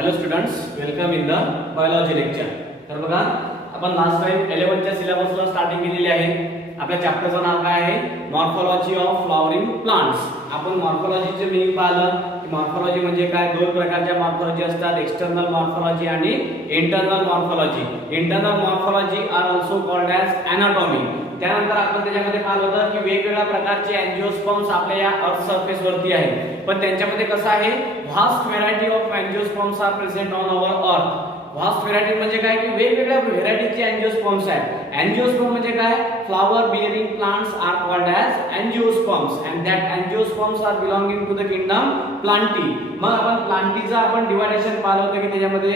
Hello students, welcome in the biology lecture. तर बघा, आपण लास्ट टाइम 11 च्या सिलेबसला स्टार्टिंग केलेली आहे. आपल्या चॅप्टरचं नाव काय आहे? Morphology of flowering plants. आपण मॉर्फोलॉजीचे मीनिंग पाहिलं की मॉर्फोलॉजी म्हणजे काय. दोन प्रकारच्या मॉर्फोलॉजी असतात, एक्सटर्नल मॉर्फोलॉजी आणि internal morphology. Internal morphology are also called as anatomy. त्यानंतर आपण त्याच्यामध्ये पाहिलं होतं की वेगवेगळ्या प्रकारचे अँजिओस्पर्म्स आपल्या या अर्थ सरफेस वरती आहेत, पण त्यांच्यामध्ये कसं आहे, vast variety of angiosperms are present on our earth. Vast variety म्हणजे काय की वेगवेगळ्या व्हेरायटीचे अँजिओस्पर्म्स आहेत. अँजिओस्पर्म म्हणजे काय, flower bearing plants are called as angiosperms and that angiosperms are belonging to the kingdom plantae. मग आपण प्लांटीचा आपण डिवायडेशन पाहिलं होतं की त्याच्यामध्ये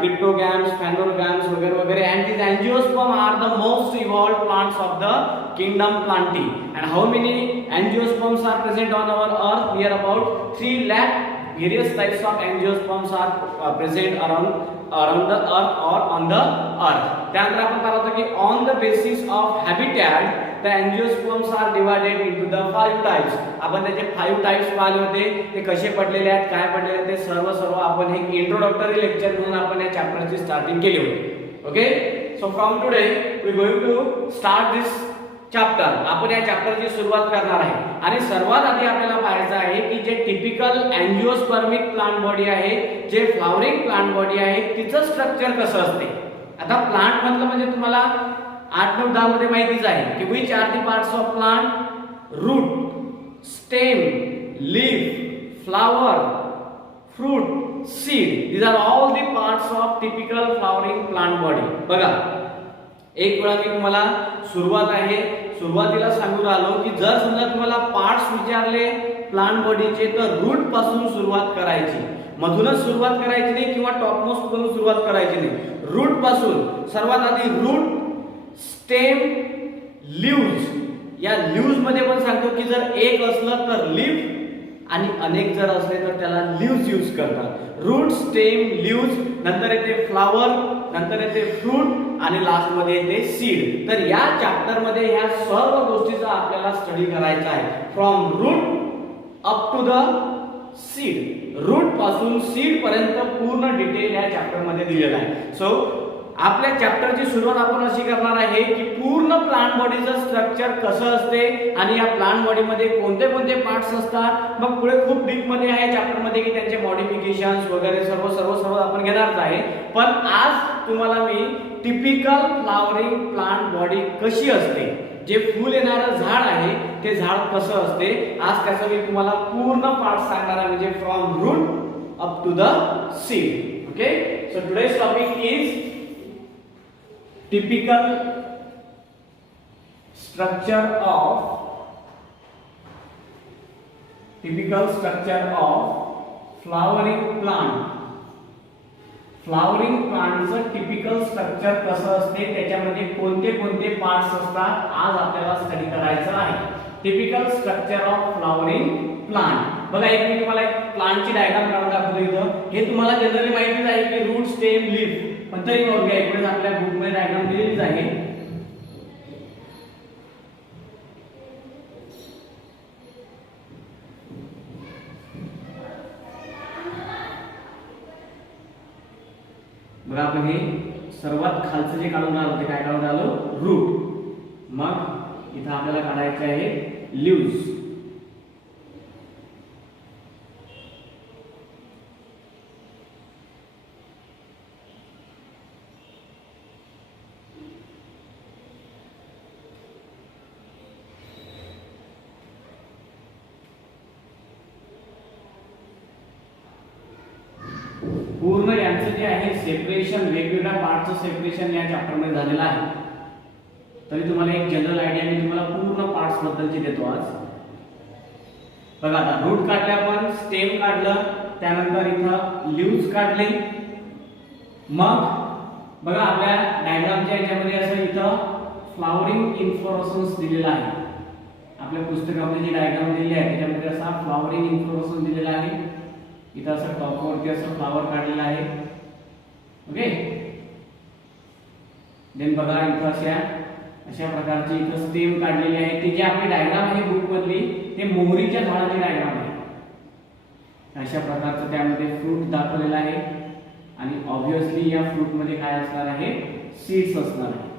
क्रिप्टोगॅम्स, फॅनोरगॅम्स वगैरे वगैरे. And this angiosperm are the most evolved plants of the kingdom plantae. And how many angiosperms are present on our earth? Near about 3 lakh various types of angiosperms are present around the earth or on the earth. त्यानंतर आपण पाहिलं होतं की on the basis of habitat the angiosperms are divided into the 5 types. आपण त्याचे 5 types पाहिले होते. ते कसे पडलेले आहेत, काय पडलेले आहेत, ते सर्व आपण हे इंट्रोडक्टरी लेक्चर म्हणून आपण या चॅप्टरची स्टार्टिंग केली होती. Okay, so from today we going to start this chapter. आपण या चॅप्टरची सुरुवात करणार आहे आणि सर्वात आधी आपल्याला पाहायचं आहे की जे टिपिकल अँजिओस्पर्मिक प्लांट बॉडी आहे, जे फ्लॉवरिंग प्लांट बॉडी आहे, तिचं स्ट्रक्चर कसं असते. आता प्लांट म्हटलं म्हणजे तुम्हाला 8-9-10 मध्ये माहितीच आहे की which are the parts of plant. Root, stem, leaf, flower, fruit, seed. These are all the parts of typical flowering plant body. बघा, एक वेळा मी तुम्हाला सुरुवातीला सांगू राहिलो की जर समजा तुम्हाला पार्ट्स विचारले प्लांट बॉडीचे तर रूट पासून सुरुवात करायची, मधूनच सुरुवात करायची नाही किंवा टॉप मोस्ट पासून सुरुवात करायची नाही. रूट पासून सर्वात आधी रूट, स्टेम, लीव्स. या लीव्स मध्ये पण सांगतो की जर एक असलं तर लीफ आणि अनेक जर असले तर त्याला लीव्स यूज करतात. रूट, स्टेम, लीव्स, नंतर येते फ्लावर, नंतर येते फ्रूट आणि लास्ट मध्ये येते सीड. तर या चॅप्टर मध्ये ह्या सर्व गोष्टीचा आपल्याला स्टडी करायचा आहे, from root up to the seed. Root पासून सीड पर्यंत पूर्ण डिटेल या चॅप्टर मध्ये दिलेला आहे. सो आपल्या चॅप्टरची सुरुवात आपण अशी करणार आहे की पूर्ण प्लांट बॉडीचं स्ट्रक्चर कसं असते आणि या प्लांट बॉडीमध्ये कोणते कोणते पार्ट्स असतात. मग पुढे खूप डीप मध्ये आहे चॅप्टर मध्ये की त्यांचे मॉडिफिकेशन्स वगैरे सर्व आपण घेणारच आहे. पण आज तुम्हाला मी टिपिकल फ्लॉवरिंग प्लांट बॉडी कशी असते, जे फुल येणारं झाड आहे ते झाड कसं असते, आज त्याचं मी तुम्हाला पूर्ण पार्ट सांगणार आहे, म्हणजे from root up to the seed. Okay, so today's topic is typical structure of flowering plant. Flowering प्लांटचं टिपिकल स्ट्रक्चर कसं असते, त्याच्यामध्ये कोणते कोणते पार्ट्स असतात, आज आपल्याला स्टडी करायचं आहे. Typical structure of flowering plant. बघा, एक मी तुम्हाला एक प्लांटची डायग्राम काढून दाखवतो इथं. हे तुम्हाला जनरली माहितीच आहे की रूट, स्टेम, लीफ, पण तरी बघूया, इकडे आपल्या बुक मध्ये डायग्राम दिलेलीच आहे. बघा, आपण हे सर्वात खालचं जे काढून राहिलो ते काय काढून राहिलो, रूट. मग इथं आपल्याला काढायचे आहे लीव्स. पूर्ण यांचं जे आहे सेपरेशन, वेगवेगळ्या पार्टचं सेपरेशन या चॅप्टर मध्ये झालेलं आहे. तरी तुम्हाला एक जनरल आयडिया मी तुम्हाला पूर्ण पार्ट्स बद्दलची देतो आज. बघा, आता रूट काढले आपण, स्टेम काढलं, त्यानंतर इथं लीव्स काढले. मग बघा, आपल्या डायग्रामच्या याच्यामध्ये असं इथं फ्लॉवरिंग इन्फ्लोरेसन्स दिलेला आहे. आपल्या पुस्तकामध्ये जी डायग्राम दिलेली आहे त्याच्यामध्ये असा फ्लॉवरिंग इन्फ्लोरेसन्स दिलेला आहे. इथं असं टॉपवरती असं फ्लावर काढलेला आहे. ओके, देन बघा इथं अशा प्रकारची इथं स्टेम काढलेली आहे. ती जी आपली डायग्राम आहे बुक मधली, ते मोहरीच्या झाडाची डायग्राम आहे. अशा प्रकारचं त्यामध्ये फ्रूट दाखवलेला आहे. आणि ऑब्विसली या फ्रूट मध्ये काय असणार आहे, सीड्स असणार आहे.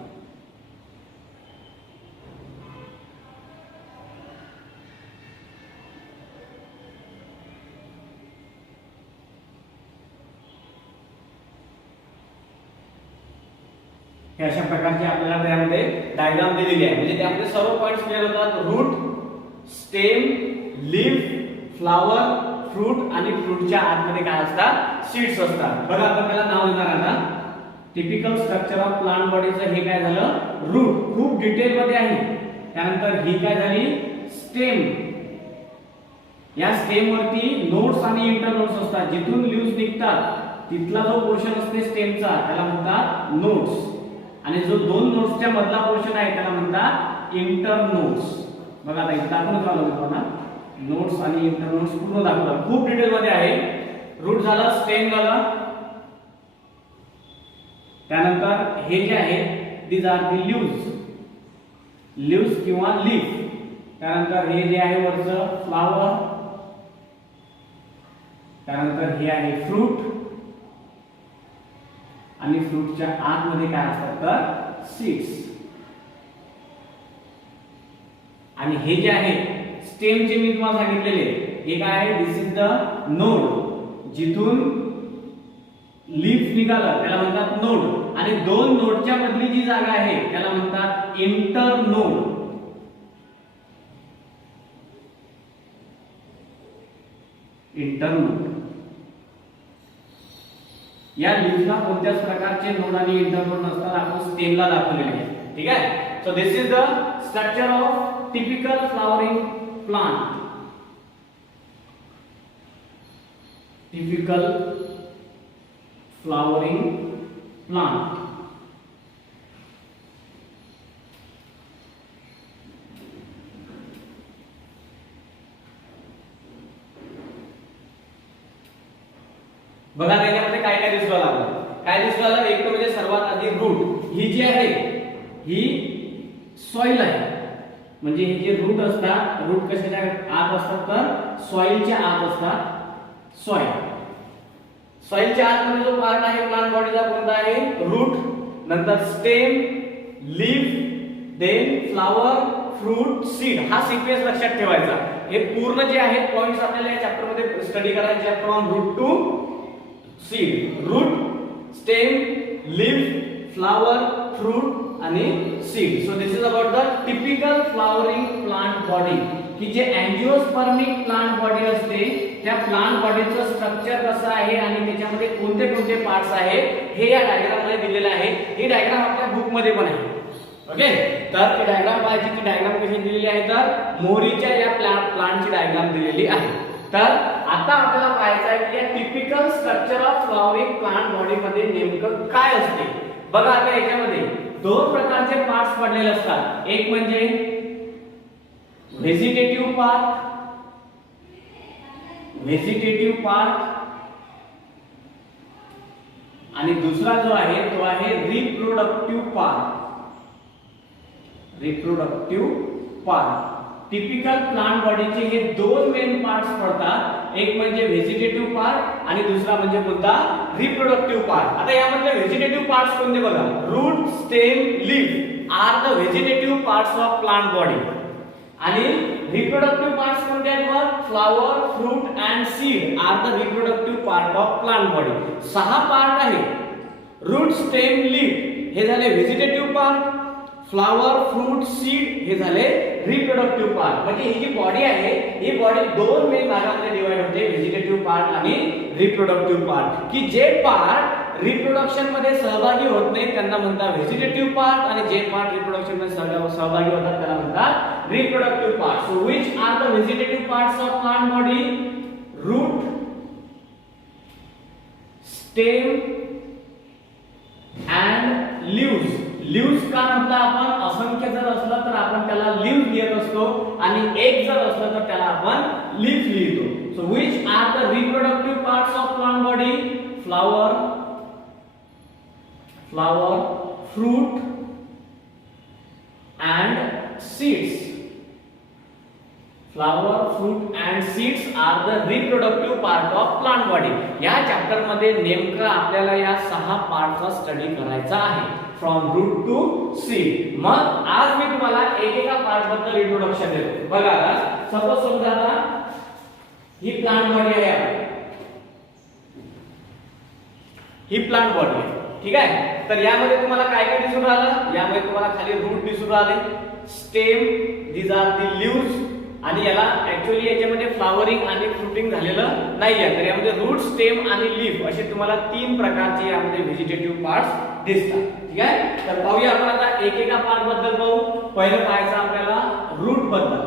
हे अशा प्रकारचे आपल्याला त्यामध्ये डायग्राम दिलेली आहे. म्हणजे त्यामध्ये सर्व पॉइंट्स क्लिअर होतात. Root, stem, leaf, flower, fruit आणि फ्रूटच्या आतमध्ये काय असतात, सीड्स असतात. बघा आपण त्याला नाव देणार आता. टिपिकल स्ट्रक्चर ऑफ प्लांट बॉडीचं हे काय झालं, रूट, खूप डिटेल मध्ये आहे. त्यानंतर ही काय झाली, स्टेम. या स्टेम वरती नोड्स आणि इंटरनोड्स असतात. जिथून लीव्स निघतात तिथला जो पोर्शन असते स्टेमचा त्याला म्हणतात नोड्स. आणि जो दोन नोड्सच्या मधला पोर्शन आहे त्याला म्हणतात इंटरनोड्स. बघा आता इथे दाखवून राहिलो ना, नोड्स आणि इंटरनोड्स पूर्ण दाखवतात. खूप डिटेल मध्ये आहे. रूट झाला, स्टेम झाला. त्यानंतर हे जे आहे these are the leaves, leaves किंवा लीफ. त्यानंतर हे जे आहे वरचं फ्लावर. त्यानंतर हे आहे फ्रूट. आणि फ्रूटच्या आतमध्ये काय असतात तर सीड्स. आणि हे जे आहे स्टेमचे मी तुम्हाला सांगितलेले, हे काय आहे, दिस इज द नोड. जिथून लीफ निघालं त्याला म्हणतात नोड. आणि दोन नोडच्या मधली जी जागा आहे त्याला म्हणतात इंटरनोड. इंटरनोड. या लीफला कोणत्याच प्रकारचे नोड आणि इंटरनोड नसतात. आपण स्टेमला दाखवलेले आहे. ठीक आहे. So this is the structure of typical flowering plant. Typical flowering plant. बघा त्याच्यामध्ये काय काय दिसू लागलं. काय दिसू लागलं, एक तर म्हणजे सर्वात आधी रूट. ही जी आहे ही सॉइल आहे. म्हणजे हे जे रूट असतात, रूट कशाच्या आत असतात तर सॉइलच्या आत असतात. सॉइल, सॉइलच्या आतमध्ये जो पार्ट आहे प्लांट बॉडीचा कोणता आहे, रूट. नंतर stem, leaf, then flower, fruit, seed. हा सिक्वेन्स लक्षात ठेवायचा. हे पूर्ण जे आहेत पॉइंट्स आपल्याला या चॅप्टर मध्ये स्टडी करायचे. From root to seed. Root, stem, leaf, flower, fruit आणि seed. So this is about the typical flowering plant body. की जे अँजिओस्पर्मिक प्लांट बॉडी असते त्या प्लांट बॉडीचं स्ट्रक्चर कसं आहे आणि त्याच्यामध्ये कोणते कोणते पार्ट्स आहेत हे या डायग्राम मध्ये दिलेलं आहे. ही डायग्राम आपल्या बुक मध्ये पण आहे. ओके. तर ती डायग्राम पाहायची. ती डायग्राम कशी दिलेली आहे तर मोहरीच्या या प्लांटची डायग्राम दिलेली आहे. तर आता आपल्याला पाहायचं आहे की या typical structure of flowering plant body मध्ये नेमकं काय असते. बघा आता याच्यामध्ये दोन प्रकारचे पार्ट्स पडलेले असतात. एक म्हणजे व्हेजिटेटिव्ह पार्ट, व्हेजिटेटिव्ह पार्ट. आणि दुसरा जो आहे तो आहे reproductive part. Reproductive part. Typical plant बॉडीचे हे दोन मेन पार्ट्स पडतात. एक म्हणजे व्हेजिटेटिव्ह पार्ट आणि दुसरा म्हणजे कोणता, रिप्रोडक्टिव्ह पार्ट. आता यामधले व्हेजिटेटिव्ह पार्ट्स कोणते बघा. Root, stem, leaf are the vegetative parts of plant body. आणि रिप्रोडक्टिव्ह पार्ट्स कोणते आहेत मग, flower, fruit and seed are the reproductive part of plant body. 6 part आहे. रूट, स्टेम, लीफ हे झाले vegetative part. Flower, fruit, seed हे झाले reproductive part. म्हणजे ही जी बॉडी आहे ही बॉडी दोन मेन भागांमध्ये डिवाइड होते, व्हेजिटेटिव्ह पार्ट आणि रिप्रोडक्टिव्ह पार्ट. की जे पार्ट रिप्रोडक्शन मध्ये सहभागी होत नाही त्यांना म्हणतात व्हेजिटेटिव्ह पार्ट आणि जे पार्ट रिप्रोडक्शन मध्ये सहभागी होतात त्याला म्हणतात reproductive part. So which are the vegetative parts of plant body, root, stem and leaves. Leaves का म्हटलं आपण, असंख्य जर असलं तर आपण त्याला लीव्स लिहित असतो आणि एक जर असलं तर त्याला आपण लीफ लिहितो. So which are the reproductive parts of plant body, flower, flower, fruit and seeds. Flower, fruit and seeds are the reproductive part of plant body. या चॅप्टर मध्ये नेमकं आपल्याला या 6 पार्टचा स्टडी करायचा आहे, फ्रॉम रूट टू सीड. मग आज मी तुम्हाला एकेका पार्ट बद्दल इंट्रोडक्शन देतो. बघा आता सपोज समजा आता ही प्लांट बॉडी आहे, ही प्लांट बॉडी आहे, ठीक आहे. तर यामध्ये तुम्हाला काय काय दिसून राहिलं? यामध्ये तुम्हाला खाली रूट दिसून राहिले, stem, these are the leaves, आणि याला ऍक्च्युअली याच्यामध्ये फ्लावरिंग आणि फ्रुटिंग झालेलं नाहीये. तर यामध्ये रूट, स्टेम आणि लीफ असे तुम्हाला 3 प्रकारचे यामध्ये व्हेजिटेटिव्ह पार्ट्स दिसतात, ठीक आहे. तर पाहूया आपण आता एकेका पार्ट बद्दल पाहू. पहिलं पाहायचं आपल्याला रूट बद्दल.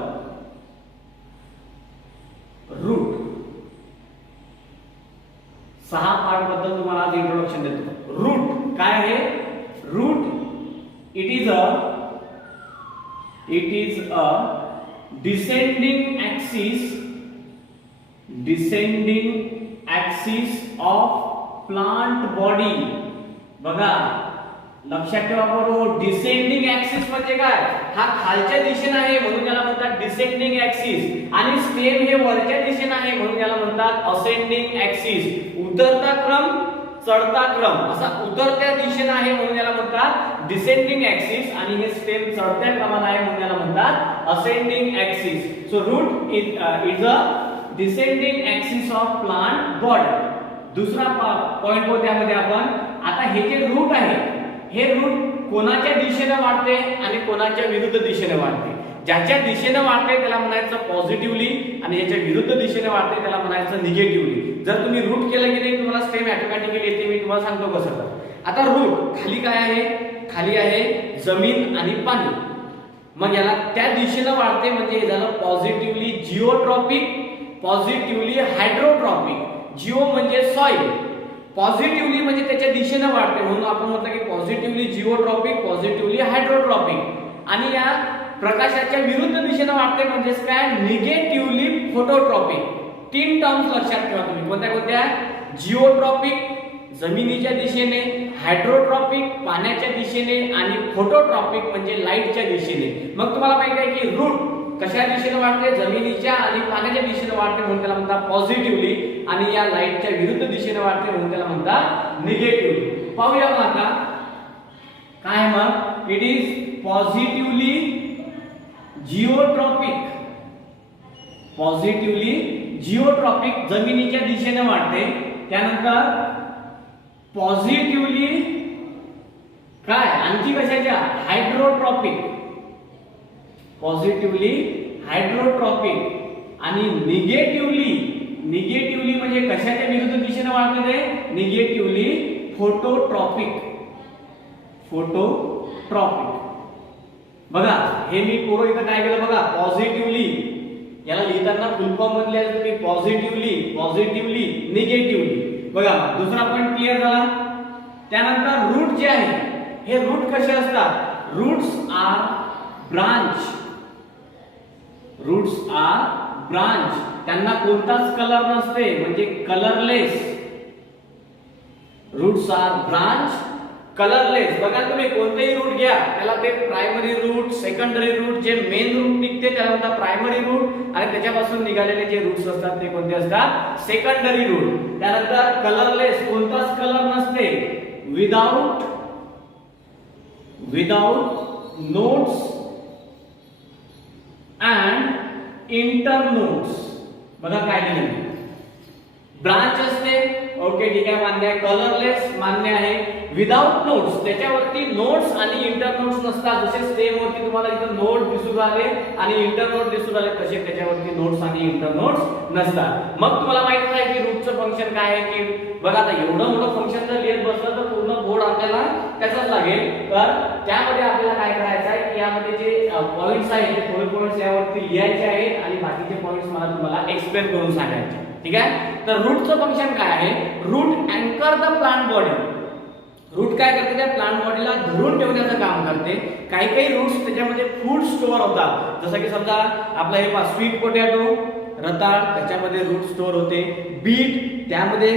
रूट 6 पार्ट बद्दल तुम्हाला आज इंट्रोडक्शन देतो. रूट काय आहे? Root it is a descending axis of plant body. बघा लक्षात ठेवा बरोबर, डिसेंडिंग ऍक्सिस म्हणजे काय? हा खालच्या दिशेने आहे म्हणून याला म्हणतात डिसेंडिंग ऍक्सिस, आणि स्टेम हे वरच्या दिशेने आहे म्हणून याला म्हणतात असेंडिंग ऍक्सिस. उतरता क्रम, चढता क्रम, असा उतरत्या दिशेने आहे म्हणून याला म्हणतात डिसेंडिंग ऍक्सिस, आणि हे स्टेम चढत्या क्रमाने आहे म्हणून याला म्हणतात ascending axis. So root is a descending axis of plant body. दुसरा पॉइंट को त्यामध्ये आपण आता हे जे रूट आहे, हे रूट कोणाच्या दिशेने वाढते आणि कोणाच्या विरुद्ध दिशेने वाढते. ज्याच्या दिशेने वाढते त्याला म्हणायचं पॉझिटिव्हली, आणि ज्याच्या विरुद्ध दिशेने वाढते त्याला म्हणायचं निगेटिव्हली. जर तुम्ही रूट केलं की नाही तुम्हाला स्टेम ऑटोमॅटिकली येते. मी तुम्हाला सांगतो कसं. आता रूट खाली काय आहे? खाली आहे जमीन आणि पाणी. मग याला त्या दिशेने वाढते म्हणजे हे झालं पॉझिटिव्हली जिओट्रॉपिक, पॉझिटिव्हली हायड्रोट्रॉपिक. जिओ म्हणजे सॉइल, पॉझिटिव्हली म्हणजे त्याच्या दिशेने वाढते म्हणून आपण म्हटलं की पॉझिटिव्हली जिओट्रॉपिक, पॉझिटिव्हली हायड्रोट्रॉपिक. आणि या प्रकाशाच्या विरुद्ध दिशेने वाढते म्हणजे काय? Negatively phototropic. 3 टर्म्स लक्षात ठेवा तुम्ही. कोणत्या कोणत्या? जिओट्रॉपिक जमिनीच्या दिशेने, हायड्रोट्रॉपिक पाण्याच्या दिशेने, आणि फोटोट्रॉपिक म्हणजे लाईटच्या दिशेने. मग तुम्हाला माहिती आहे की रूट कशा दिशेने वाढते? जमिनीच्या आणि पाण्याच्या दिशेने वाढते म्हणून त्याला म्हणतात पॉझिटिव्हली, आणि या लाईटच्या विरुद्ध दिशेने वाढते म्हणून त्याला म्हणतात निगेटिव्हली. पाहूया मग आता काय मग. It is positively geotropic, positively जिओट्रॉपिक जमिनीच्या दिशेने वाढते. त्यानंतर पॉझिटिव्हली काय आणखी कशाच्या? हायड्रोट्रॉपिक, पॉझिटिव्हली हायड्रोट्रॉपिक. आणि निगेटिव्हली, निगेटिव्हली म्हणजे कशाच्या विरुद्ध दिशेने वाढते ते? Negatively phototropic, phototropic. बघा हे मी पूर्ण इथं काय केलं बघा, पॉझिटिव्हली याला लिहिताना फुल फॉर्म मध्ये लिहायचं तुम्ही पॉझिटिव्हली, पॉझिटिव्हली, निगेटिव्हली. बघा दुसरा पॉइंट क्लिअर झाला. त्यानंतर रूट जे आहे, हे रूट कसे असतात? Roots are branch, roots are branch. त्यांना कोणताच कलर नसते म्हणजे colourless. Roots are branch, colourless. बघा तुम्ही कोणतेही रूट घ्या त्याला ते प्रायमरी रूट, सेकंडरी रूट, जे मेन रूट निघते त्याला म्हणतात प्रायमरी रूट, आणि त्याच्यापासून निघालेले जे रूट्स असतात ते कोणते असतात? Secondary root. त्यानंतर कलरलेस, कोणताच कलर नसते. Without nodes and internodes. बघा काय दिलं? ब्रांच असते, ओके ठीक आहे, मान्य आहे. कलरलेस मान्य आहे. विदाउट नोट्स, त्याच्यावरती नोट्स आणि इंटर नोट्स नसतात. जसे स्टेम वरती तुम्हाला इथं नोट दिसून राहिले आणि इंटर नोट दिसून राहिले, तसे त्याच्यावरती नोट्स आणि इंटर नोट्स नसतात. मग तुम्हाला माहित आहे की रूटचं फंक्शन काय आहे की बघा आता एवढं मोठं फंक्शन जर लिहित बसलं तर पूर्ण बोर्ड आपल्याला त्याचाच लागेल. तर त्यामध्ये आपल्याला काय करायचं आहे की यामध्ये जे पॉइंट्स आहेत ते थोडे पॉइंट्स यावरती लिहायचे आहेत आणि बाकीचे पॉइंट्स मला तुम्हाला एक्सप्लेन करून सांगायचे. ठीक आहे. तर रूटचं फंक्शन काय आहे? रूट अँकर द प्लांट बॉडी. रूट काय करते? त्या प्लांट बॉडीला धरून ठेवण्याचं काम करते. काही काही रूट्स त्याच्यामध्ये फूड स्टोअर होतात. जसं की समजा आपलं हे स्वीट पोटॅटो, रताळ त्याच्यामध्ये रूट स्टोअर होते, बीट त्यामध्ये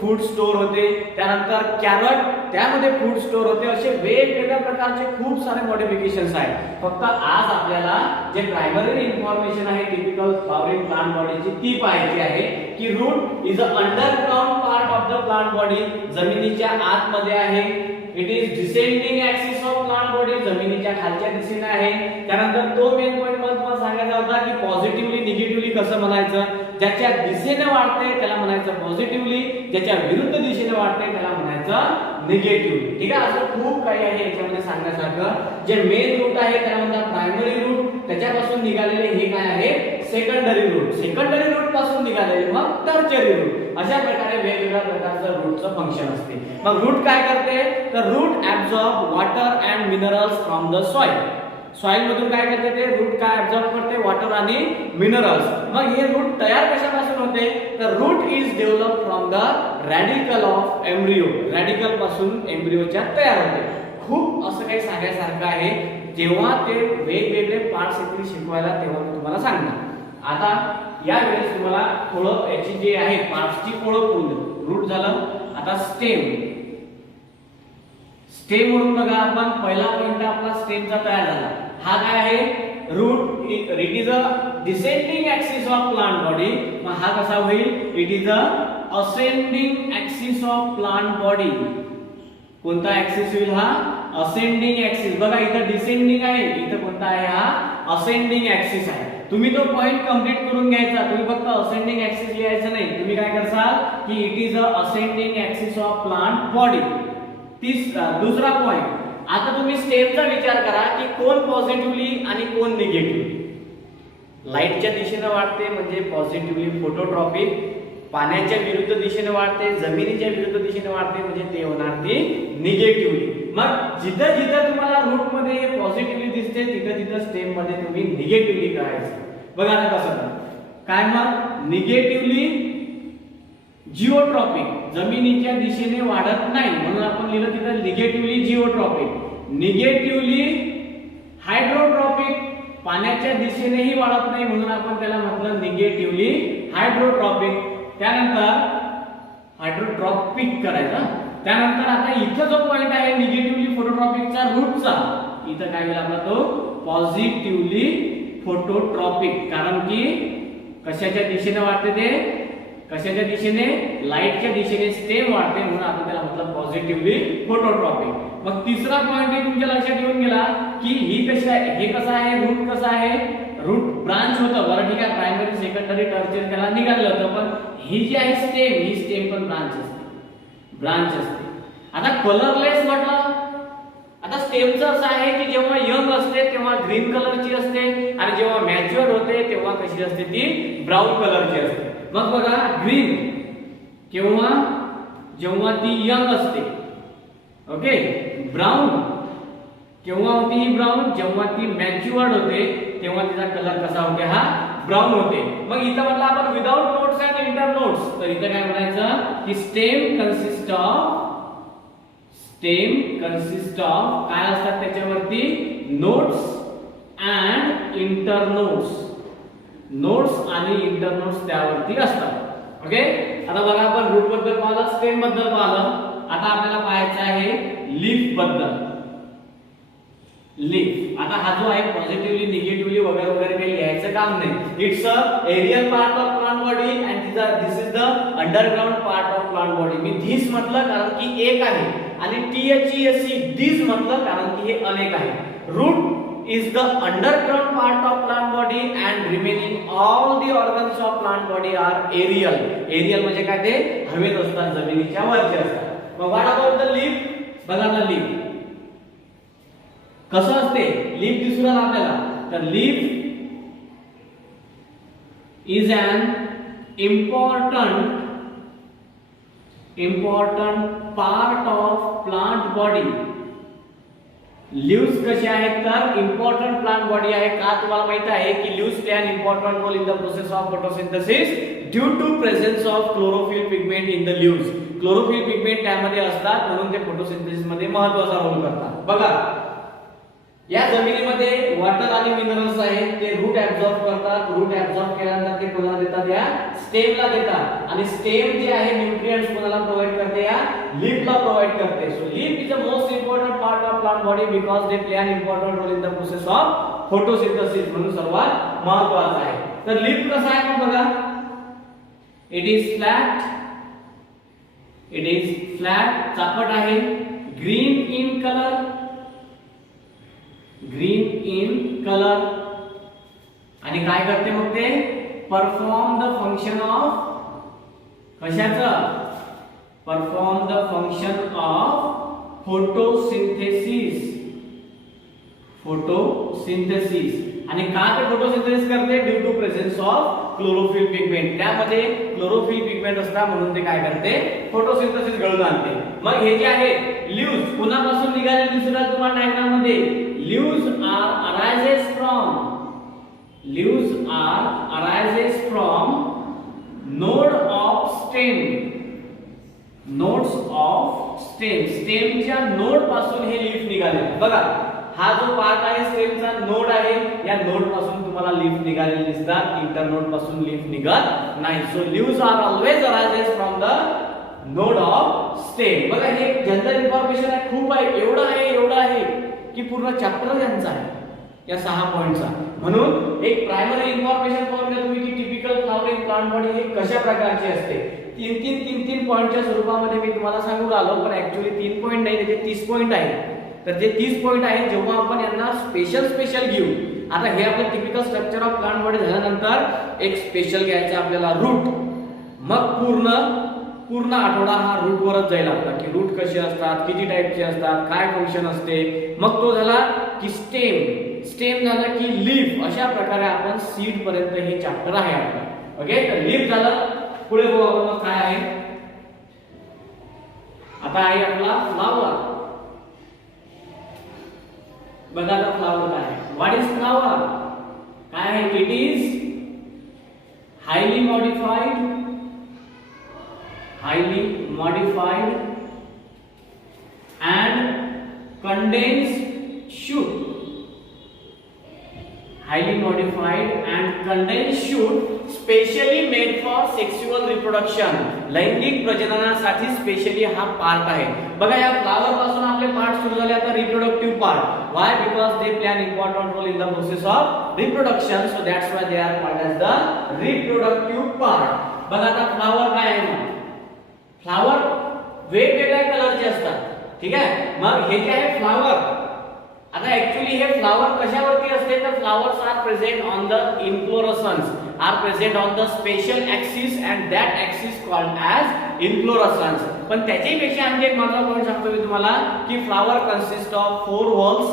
फूड स्टोअर होते, त्यानंतर कॅरट त्यामध्ये फूड स्टोअर होते. असे वेगवेगळ्या प्रकारचे खूप सारे मॉडिफिकेशन्स आहेत. फक्त आज आपल्याला जे प्रायमरी इन्फॉर्मेशन आहे टिपिकल फ्लॉवरिंग प्लांट बॉडीची ती पाहायची आहे की root is a underground part of the plant body, जमिनीच्या आतमध्ये आहे. It is descending axis of plant body, जमिनीच्या खालच्या दिशेने आहे. त्यानंतर तो मेन पॉइंट मला सांगायचा होता की पॉझिटिव्हली निगेटिव्हली कसं म्हणायचं. ज्याच्या दिशेने वाढते त्याला म्हणायचं पॉझिटिव्हली, ज्याच्या विरुद्ध दिशेने वाढते त्याला म्हणायचं निगेटिव्हली. ठीक आहे, असं खूप काही आहे याच्यामध्ये सांगण्यासारखं. जे मेन रूट आहे त्याला म्हणतात प्रायमरी रूट, त्याच्यापासून निघालेले हे काय आहे सेकंडरी रूट, सेकंडरी रूट पासून निघालेले मग टर्चरी रूट. अशा प्रकारे वेगवेगळ्या प्रकारचं रूटचं फंक्शन असते. मग रूट काय करते तर root absorb water and minerals from the soil. Soil मधून काय करते ते रूट काय ऍब्सॉर्ब करते वॉटर आणि मिनरल्स. मग हे रूट तयार कशापासून होते तर root is develop from the radical of embryo, radical पासून एम्ब्रियोच्या तयार होते. खूप असं काही सांगायसारखं आहे. जेव्हा ते वेगवेगळे पार्ट्स येतील शिकवायला तेव्हा मी तुम्हाला सांगणार. आता या वेळेस तुम्हाला थोडं याची जे आहे पार्ट्सची ओळख होऊन देऊ. रूट झालं, आता स्टेम. स्टेम वरून बघा आपण पहिला पॉइंट आपला स्टेमचा तयार झाला. हा काय आहे root, it is a descending axis of plant body. मग हा कसा होईल it is a ascending axis of plant body. कोणता ऍक्सिस होईल हा असेंडिंग ऍक्सिस. बघा इथं डिसेंडिंग आहे, इथं कोणता आहे हा असेंडिंग ऍक्सिस आहे. तुम्ही तो पॉइंट कंप्लीट करून घ्यायचा. तुम्ही फक्त असेंडिंग ऍक्सिस लिहायचं नाही. तुम्ही काय करसाल की it is a ascending axis of plant body. दुसरा पॉइंट, आता तुम्ही स्टेमचा विचार करा की कोण पॉझिटिव्हली आणि कोण निगेटिव्हली. लाईटच्या दिशेने वाढते म्हणजे पॉझिटिव्हली फोटोट्रॉपिक, पाण्याच्या विरुद्ध दिशेने वाढते, जमिनीच्या विरुद्ध दिशेने वाढते म्हणजे ते होणार ती निगेटिव्हली. मग जिथं जिथं तुम्हाला रूट मध्ये हे पॉझिटिव्हली दिसते तिथं तिथं स्टेम मध्ये तुम्ही निगेटिव्हली करायचं. बघा आता कसं काय मग निगेटिव्हली जिओट्रॉपिक, जमिनीच्या दिशेने वाढत नाही म्हणून आपण लिहिलं तिथं निगेटिव्हली जिओट्रॉपिक. निगेटिव्हली हायड्रोट्रॉपिक, पाण्याच्या दिशेनेही वाढत नाही म्हणून आपण त्याला म्हटलं निगेटिव्हली हायड्रोट्रॉपिक. त्यानंतर हायड्रोट्रॉपिक करायचा. त्यानंतर आता इथं जो पॉइंट आहे निगेटिव्हली फोटोट्रॉपिकचा रूटचा, इथं काय होईल आपला तो पॉझिटिव्हली फोटोट्रॉपिक. कारण की कशाच्या दिशेने वाढते ते, कशाच्या दिशेने लाईटच्या दिशेने स्टेम वाढते म्हणून आपण त्याला म्हटलं पॉझिटिव्हली फोटोट्रॉपिक. मग तिसरा पॉइंट हे तुमच्या लक्षात येऊन गेला की ही कशी आहे, हे कसं आहे रूट कसं आहे. रूट ब्रांच होतं बरं ठीक आहे, प्रायमरी सेकंडरी टर्चरी त्याला निघालं होतं. पण ही जी आहे स्टेम, ही स्टेम पण ब्रांच असते, ब्रांच असते. आता कलरलेस म्हटलं, आता स्टेमचं असं आहे की जेव्हा यंग असते तेव्हा ग्रीन कलरची असते आणि जेव्हा मॅच्युअर होते तेव्हा कशी असते ती ब्राऊन कलरची असते. मग बघा ग्रीन केव्हा जेव्हा ती यंग असते, ओके. ब्राऊन केव्हा होती ही ब्राऊन जेव्हा ती मॅच्युअर्ड होते तेव्हा तिचा कलर कसा होते हा ब्राऊन होते. मग इथं म्हटलं आपण without nodes and inter notes, तर इथं काय म्हणायचं की स्टेम कन्सिस्ट ऑफ काय असतात त्याच्यावरती notes and inter notes. Notes आणि इंटर नोट्स त्यावरती असतात. ओके. आता बघा आपण रूट बद्दल पाहिलं, स्टेम बद्दल पाहिलं. आता आपल्याला पाहायचं आहे लीफ बद्दल. लीफ, आता हा जो आहे पॉझिटिव्हली निगेटिव्हली वगैरे वगैरे काही लिहायचं काम नाही. It's a aerial part of plant body and this is the underground part of plant body. मी धीस म्हटलं कारण की एक आहे आणि THESE दिस म्हटलं कारण की हे अनेक आहे. Root is the underground part of plant body and remaining all the organs of plant body are aerial. Aerial म्हणजे काय ते हवेत असतात, जमिनीच्या वरचे असतात. मग what about the leaf? बघा ना लीफ कसं असते. लीफ दिसून आला आपल्याला तर leaf is an important part of plant body. Leaves कसे आहेत तर इम्पॉर्टंट प्लांट बॉडी आहे. का तुम्हाला माहित आहे की leaves play an important role in the process of photosynthesis due to presence of chlorophyll pigment in the leaves. Chlorophyll pigment त्यामध्ये असतात म्हणून ते फोटोसिंथेसिस मध्ये महत्त्वाचा रोल करतात. बघा या जमिनीमध्ये वॉटर आणि मिनरल्स आहेत, ते रूट ऍब्सॉर्ब करतात. रूट ऍब्सॉर्ब केल्यानंतर ते कोणाला देतात? या स्टेमला देतात. आणि स्टेम जे आहे न्यूट्रिएंट्स कोणाला प्रोव्हाइड करते? या लीफला प्रोव्हाइड करते. So leaf is the most important part of plant body because they play an important role in the process of photosynthesis, म्हणून सर्वात महत्त्वाचा आहे. तर लीफ कसा आहे मग बघा, इट इज फ्लॅट, चापट आहे, ग्रीन इन कलर, आणि काय करते मग ते? परफॉर्म द फंक्शन ऑफ कशाचं? Perform the function of photosynthesis. आणि का ते फोटोसिंथेसिस करते? Due to presence of chlorophyll pigment. त्यामध्ये क्लोरोफिल पिगमेंट असतात, म्हणून ते काय करते? फोटोसिंथेसिस घडवून आणते. मग हे जे आहे लीव्स कुणापासून निघालेले दिसतात तुम्हाला डायग्राम मध्ये? Leaves are arises from node of stem. Nodes of stem. स्टेमच्या नोड पासून हे लीफ निघाले. बघा हा जो पार्ट आहे स्टेमचा नोड आहे, या नोड पासून तुम्हाला लीफ निघालेले दिसतात, इंटरनोड पासून लीफ निघत नाही. So leaves are always arises from the node of stem. बघा हे जनरल इन्फॉर्मेशन आहे, खूप आहे, एवढं आहे की पूर्ण चॅप्टर यांचा आहे या 6 पॉइंटचा. म्हणून एक प्रायमरी इन्फॉर्मेशन पाहून घ्या तुम्ही की टिपिकल फ्लॉवरिंग प्लांट बॉडी हे कशा प्रकारची असते. 3 पॉइंटच्या स्वरूपामध्ये मी तुम्हाला सांगू आलो, पण ऍक्च्युअली 3 पॉइंट नाही, त्याचे 30 पॉइंट आहेत. तर जे 30 पॉइंट आहेत, जेव्हा आपण यांना स्पेशल घेऊ, आता हे आपलं typical structure of plant body झाल्यानंतर एक स्पेशल घ्यायचं आपल्याला रूट. मग पूर्ण आठवडा हा रूट वरच जाईल आपला, की रूट कसे असतात, किती टाइपचे असतात, काय फंक्शन असते. मग तो झाला की स्टेम झालं की लीफ. अशा प्रकारे आपण सीड पर्यंत हे चॅप्टर आहे आपलं. ओके, तर लीफ झालं. पुढे बघू आपण मग काय आहे. आता आहे आपला फ्लावर. बघा आता फ्लावर काय आहे. What is flower? काय आहे? It is highly modified and condensed shoot. Highly modified and condensed shoot specially made for sexual reproduction. लैंगिक प्रजननासाठी स्पेशली हा पार्ट आहे. बघा या फ्लावर पासून आपले पार्ट सुरू झाले. आता reproductive part. Why? Because they play an important role in the process of reproduction. So that's why they are called as the reproductive part. बघा आता फ्लावर काय आहे? फ्लावर वेगवेगळ्या कलरचे असतात. ठीक आहे. मग हे जे आहे फ्लावर, आता ऍक्च्युअली हे फ्लावर कशावरती असते? तर flowers are present on the inflorescence, are present on the special axis and that axis called as inflorescence. पण त्याच्यापेक्षा आणखी एक महत्त्वाचा पॉइंट सांगतो मी तुम्हाला की flower consist of 4 whorls,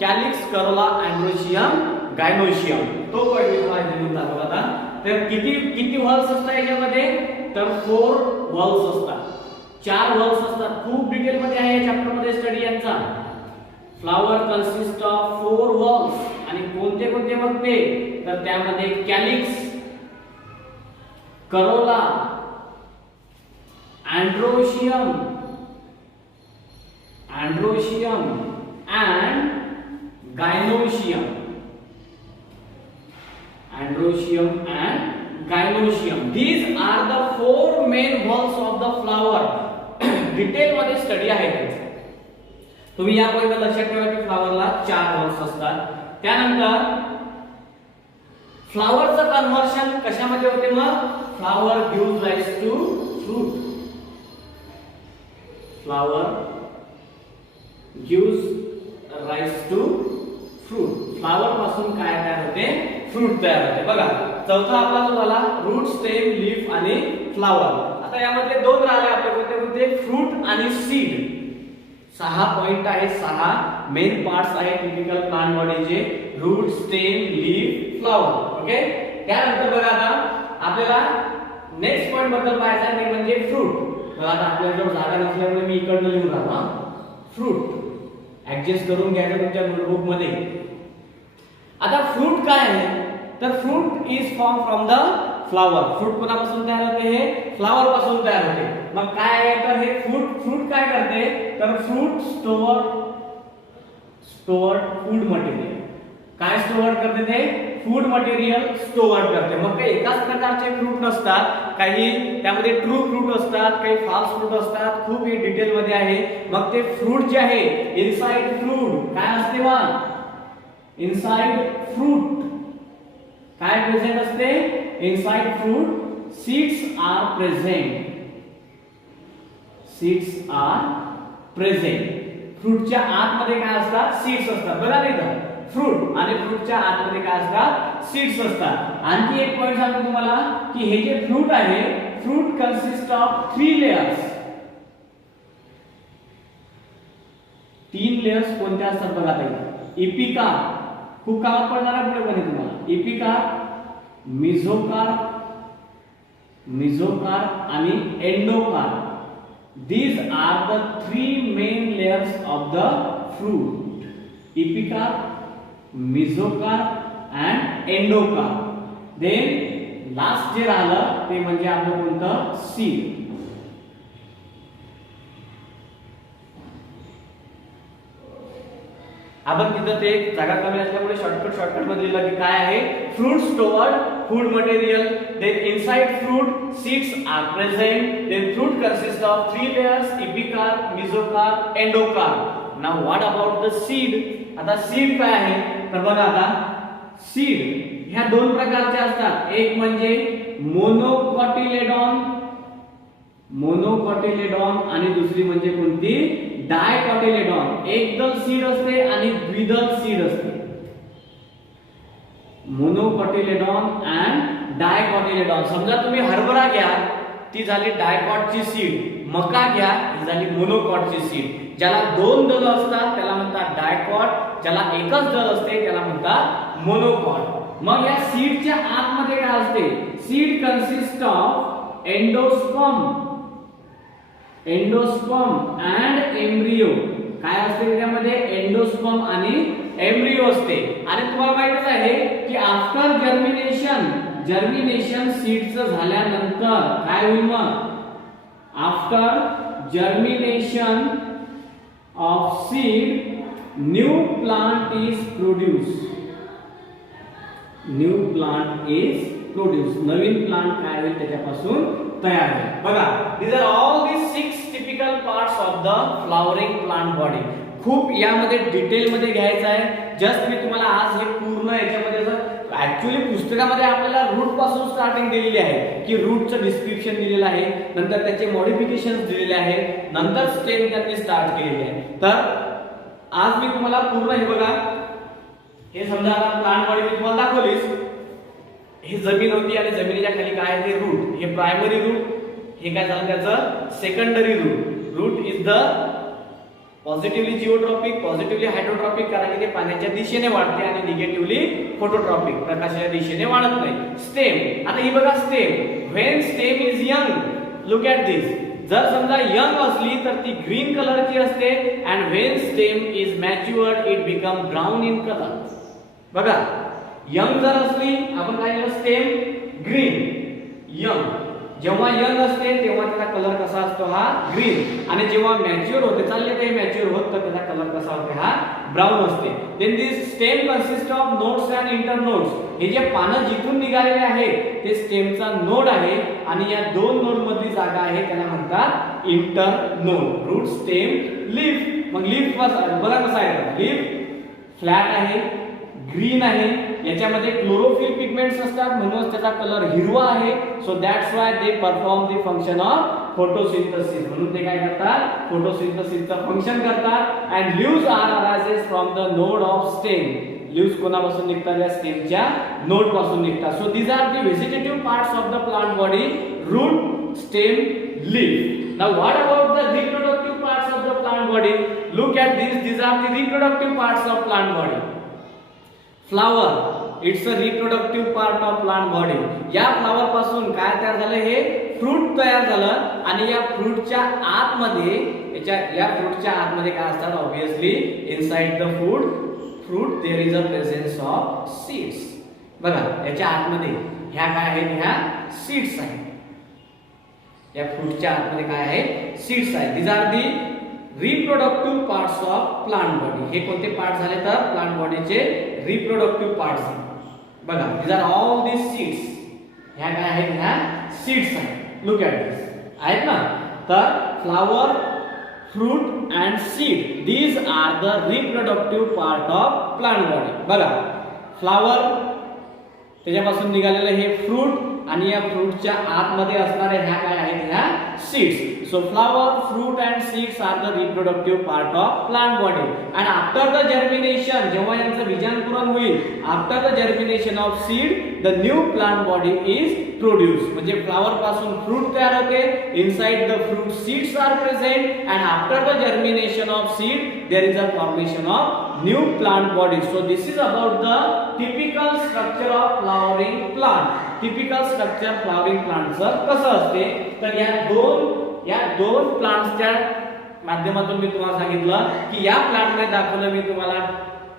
calyx, corolla, androecium, gynoecium. तो पॉइंट मी तुम्हाला देऊन टाकला आता. तर किती व्हॉल्स असतात याच्यामध्ये? तर 4 व्हॉल्स असतात, 4 व्हॉल्स असतात. खूप डिटेल मध्ये आहे या चॅप्टर मध्ये स्टडी यांचा. फ्लावर कन्सिस्ट ऑफ 4 व्हॉल्स आणि कोणते मग ते? तर त्यामध्ये calyx, corolla, androecium and gynoecium. These are the 4 main walls of the flower. Detail मध्ये स्टडी आहे त्याचा. तुम्ही या पॉइंटला लक्षात ठेवा की फ्लावरला 4 वॉल्स असतात. त्यानंतर फ्लावरचं कन्व्हर्शन कशामध्ये होते? मग flower gives rise to fruit. Flower gives rise to fruit. Flower पासून काय तयार होते? फ्रूट तयार होते. बघा चौथा आपला जो झाला रूट, स्टेम, लीफ आणि फ्लावर. आता यामध्ये 2 राहिले आपले, कोणते? फ्रूट आणि सीड. 6 पॉइंट आहे, 6 मेन पार्ट्स आहे टिपिकल प्लांट बॉडीचे: root, stem, leaf, flower. Okay. त्यानंतर बघा आता आपल्याला नेक्स्ट पॉइंट बद्दल पाहायचं आहे, ते म्हणजे फ्रूट. बघा आता आपल्याकडे जागा नसल्यामुळे मी इकडनं लिहून राहिलो. फ्रूट ऍडजस्ट करून घ्यायचं तुमच्या नोटबुक मध्ये. आता फ्रूट काय आहे? तर fruit is form from the flower. Fruit कोणापासून तयार होते? हे फ्लावर पासून तयार होते. मग काय आहे? तर हे फ्रूट काय करते? तर फ्रूट स्टोअर्ड फूड मटेरियल. काय स्टोअर करते ते? फूड मटेरियल स्टोअर करते. मग काही एकाच प्रकारचे फ्रूट नसतात, काही त्यामध्ये ट्रू फ्रूट असतात, काही फॉल्स फ्रूट असतात. खूप हे डिटेल मध्ये आहे. मग ते फ्रूट जे आहे, इनसाइड फ्रूट काय असते? मग इनसाइड फ्रूट काय प्रेझेंट असते? Inside fruit seeds are present. Seeds are present. फ्रूटच्या आतमध्ये काय असतात? सीड्स असतात. बघा इथं फ्रूट आणि फ्रूटच्या आतमध्ये काय असतात? सीड्स असतात. आणखी एक पॉइंट सांगतो तुम्हाला की हे जे फ्रूट आहे, fruit consist of 3 layers. 3 layers कोणत्या असतात बघा ताई? इपिका, खूप कामात पडणारा पुढे पण तुम्हाला. इपिका, मेसोकार्प आणि endocarp. These are the 3 main layers of the fruit. Epicarp, mesocarp and endocarp. Then last जे राहिलं ते म्हणजे आपलं कोणतं? सीड. आपण तिथं ते जागा कमी असल्यामुळे शॉर्टकट मध्ये लिहिलं की काय आहे? Fruit stored food material. Then inside fruit seeds are present. Then fruit consist of 3 layers, epicarp, mesocarp, endocarp. Now what about the seed? आता सीड काय आहे? तर बघा आता सीड ह्या 2 प्रकारचे असतात. एक म्हणजे मोनोकॉटिलेडॉन आणि दुसरी म्हणजे कोणती? डायकॉटिलेडॉन. एकदल सीड असते आणि द्विदल सीड असते. मोनोकॉटिलेडॉन अँड डायकॉटिलेडॉन. समजा तुम्ही हरभरा घ्या, ती झाली डायकॉटची सीड. मका घ्या, ही झाली मोनोकॉटची सीड. ज्याला 2 दल असतात त्याला म्हणतात डायकॉट, ज्याला एकच दल असते त्याला म्हणतात मोनोकॉट. मग या सीडच्या आतमध्ये काय असते? Seed consist of endosperm and embryo. काय असते त्यामध्ये? एंडोस्पर्म आणि एम्ब्रियो असते. आणि तुम्हाला माहितच आहे की आफ्टर जर्मिनेशन सीडचं झाल्यानंतर काय होईल? मग after germination of seed new plant is produce. Naveen plant काय होईल? त्याच्यापासून तयार होईल. बघा, these are all the 6 typical parts of the flowering plant body. खूप यामध्ये डिटेल मध्ये घ्यायचं आहे. जस्ट मी तुम्हाला आज हे पूर्ण याच्यामध्ये ऍक्च्युअली पुस्तकामध्ये आपल्याला रूट पासून स्टार्टिंग दिलेली आहे की रूटचं डिस्क्रिप्शन दिलेलं आहे, नंतर त्याचे मॉडिफिकेशन्स दिलेले आहेत, नंतर स्टेम त्यांनी स्टार्ट केलेली आहे. तर आज मी तुम्हाला पूर्ण हे बघा, हे समजा आता प्लांट बॉडी मी तुम्हाला दाखवलीच. ही जमीन होती आणि जमिनीच्या खाली काय आहे? ते रूट. हे प्रायमरी रूट, हे काय झालं त्याचं? Secondary root. Root is the positively geotropic, positively hydrotropic, कारण की ते पाण्याच्या दिशेने वाढते आणि निगेटिव्हली फोटोट्रॉपिक, प्रकाशाच्या दिशेने वाढत नाही. स्टेम, आता ही बघा stem. When stem is young, look at this. जर समजा यंग असली तर ती ग्रीन कलरची असते. And when stem is matured it become brown in colour. बघा, यंग जर असली आपण काय केलं? Stem green. यंग जेव्हा यंग असते तेव्हा त्याचा कलर कसा असतो? हा ग्रीन. आणि जेव्हा मॅच्युअर होते, चालले ते मॅच्युअर होत, तर त्याचा कलर कसा होतो? हा ब्राऊन असते. Then this stem consist of nodes and internodes. हे जे पानं जिथून निघालेले आहेत ते स्टेमचा नोड आहे आणि या 2 नोड मधली जागा आहे त्याला म्हणतात इंटरनोड. Root, stem, leaf. मग लीफ बघा कसा आहे? लीफ फ्लॅट आहे, ग्रीन आहे, याच्यामध्ये क्लोरोफिल पिगमेंट्स असतात म्हणून त्याचा कलर हिरवा आहे. So that's why they perform the function of photosynthesis. म्हणून ते काय करतात? फोटोसिंथेसिसचं फंक्शन करतात. And leaves are arises from the node of stem. Leaves कोणापासून निघतात? या स्टेमच्या नोड पासून निघतात. So these are the vegetative parts of the plant body: root, stem, leaf. Now what about the reproductive parts of the plant body? Look at this. These are the reproductive parts of plant body. Flower, it's a reproductive part of plant body. या flower पासून काय तयार झालं? हे fruit तयार झालं. आणि या फ्रूटच्या आतमध्ये या फ्रूटच्या आतमध्ये काय असतात? Obviously inside the fruit there is a presence of seeds. बघा, याच्या आतमध्ये ह्या काय आहेत? ह्या सीड्स आहेत. या फ्रूटच्या आतमध्ये काय आहे? सीड्स आहेत. These are the reproductive parts of plant body. हे कोणते पार्ट झाले तर प्लांट बॉडीचे रिप्रोडक्टिव्ह पार्ट्स. बघा these are all these seeds. ह्या काय आहेत, ह्या सीड्स आहेत. लुक ॲट दिस आहेत ना. तर flower, fruit and seed these are the reproductive part of plant body. बघा फ्लावर, त्याच्यापासून निघालेलं हे फ्रूट आणि या फ्रूटच्या आतमध्ये असणाऱ्या ह्या काय आहेत, ह्या seeds. So flower, fruit and seeds are the reproductive part of plant body. And after the germination, जेव्हा यांचं बीजांकुरण होईल, after the germination of seed, the new plant body is produced. म्हणजे फ्लावर पासून फ्रूट तयार होते. Inside the fruit seeds are present, and after the germination of seed, there is a formation of new plant body. So this is about the typical structure of flowering plant. Typical structure flowering plants कसं असते तर या दोन प्लांट्सच्या माध्यमातून मी तुम्हाला सांगितलं की या प्लांट मध्ये दाखवलं मी तुम्हाला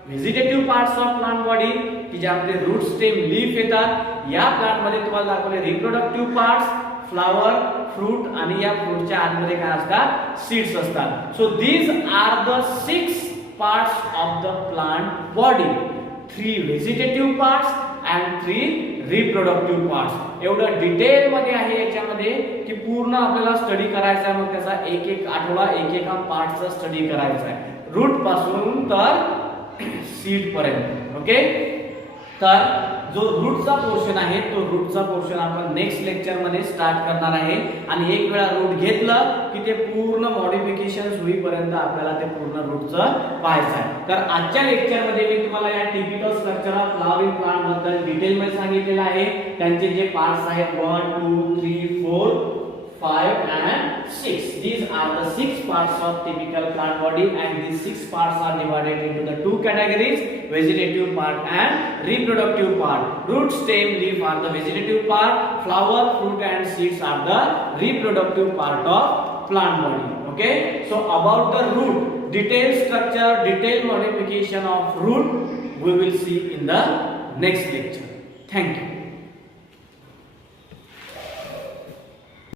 vegetative parts of plant body की ज्यामध्ये रूट, स्टेम, लीफ येतात. या प्लांट मध्ये तुम्हाला दाखवले रिप्रोडक्टिव्ह पार्ट्स, फ्लावर, फ्रूट आणि या फ्रूटच्या आतमध्ये काय असतात, सीड्स असतात. So these are the 6 parts of the plant body. 3 vegetative parts and 3 reproductive parts. एवढं डिटेल मध्ये आहे याच्यामध्ये की पूर्ण आपल्याला स्टडी करायचा आहे. मग त्याचा एक आठवडा एकेका पार्टचा स्टडी करायचा आहे, रूट पासून तर सीड पर्यंत. ओके, तर जो रूटचा पोर्शन आहे तो रूटचा पोर्शन आपण नेक्स्ट लेक्चर मध्ये स्टार्ट करणार आहे. आणि एक वेळा रूट घेतलं की ते पूर्ण मॉडिफिकेशन्स होईपर्यंत आपल्याला ते पूर्ण रूटचं पाहायचं आहे. तर आजच्या लेक्चर मध्ये मी तुम्हाला या typical structure of flowering plant बद्दल डिटेल मध्ये सांगितलेलं आहे. त्यांचे जे पार्ट्स आहेत 1 2 3 4 5 and 6. These are the 6 parts of typical plant body, and these 6 parts are divided into the 2 categories: vegetative part and reproductive part. Root, stem, leaf are the vegetative part. Flower, fruit and seeds are the reproductive part of plant body. Okay, so about the root, detailed structure, detailed modification of root we will see in the next lecture. Thank you.